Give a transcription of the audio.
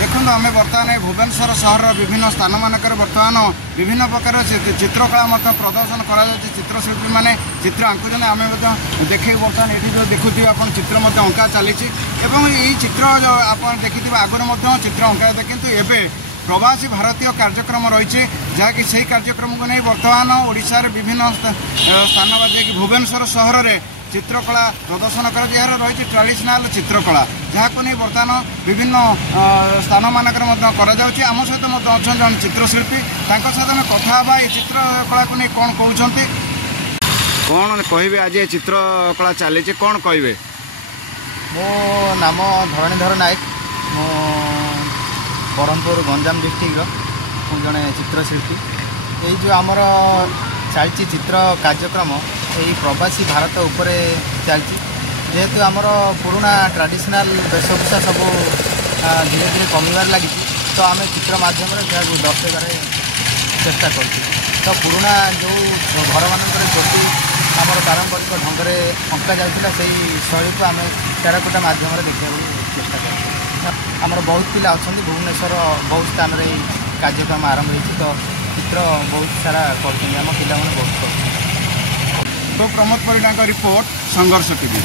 देखो आम बर्तमान भुवनेश्वर सहर विभिन्न स्थान मानक बर्तमान विभिन्न प्रकार चित्रकला प्रदर्शन कर चित्रशिल्पी मैंने चित्र आंकुन आम देखे बर्तमान ये जो देखुए आप चित्र अंका चली चित्र आप देखि आगुरी चित्र अंका किंतु एवं प्रवासी भारतीय कार्यक्रम रही जहाँकि से कार्यक्रम को नहीं बर्तमान ओडिशार विभिन्न स्थान बाकी भुवनेश्वर सहर में चित्रकला प्रदर्शन कर रही ट्रेडिशनल चित्रकला जहाँ को नहीं बर्तमान विभिन्न स्थान मानक आम सहित अच्छा जन चित्रशिल्पी सहित आम कथा ये चित्रकला को नहीं कौन कहते कौन कहे आज चित्रकला चली कौन कहे मो नाम धरणीधर नायक मो ब्रह्मपुर गंजाम डिस्ट्रिक्ट जड़े चित्रशिल्पी ये जो आमर चलती चित्र कार्यक्रम यही प्रवासी भारत उपर चलती जेहेतु आमर पुराना ट्रेडिशनल वेशभूषा सब धीरे धीरे कमिबार लगी तो आम चित्र मध्यम दर्शाइबार चेष्टा कर तो पुराना जो घर मानक झोटी आम पारंपरिक ढंग से अंका जाऊला से शैली को आम टेराकोटा मध्यम देखा चेष्टा कर आमर बहुत पिला अच्छा भुवनेश्वर बहुत स्थान में कार्यक्रम आरंभ हो तो चित्र बहुत सारा कर बहुत कर प्रमोद परिडा रिपोर्ट संघर्ष टीवी।